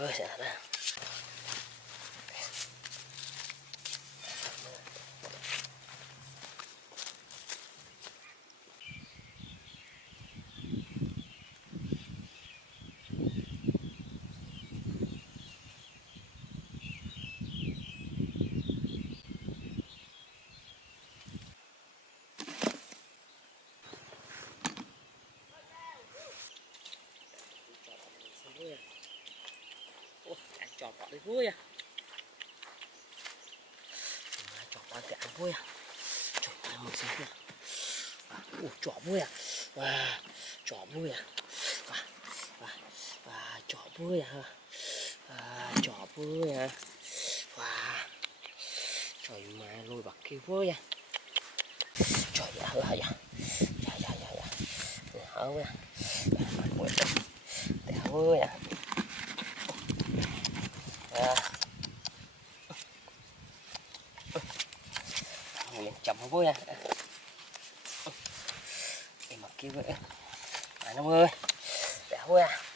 Ôi xả ra. Chọt vào vui à, chọt vào cái vui à, chọt vào một xíu kìa, chọt vui à, và chọt vui à, và chọt vui à, chọt vui à, và trời mà lùi bật kia vui à, trời ơi dạ, ơi vui à, mình chậm vui à, em mặc kia vậy, nó ơi, vui à.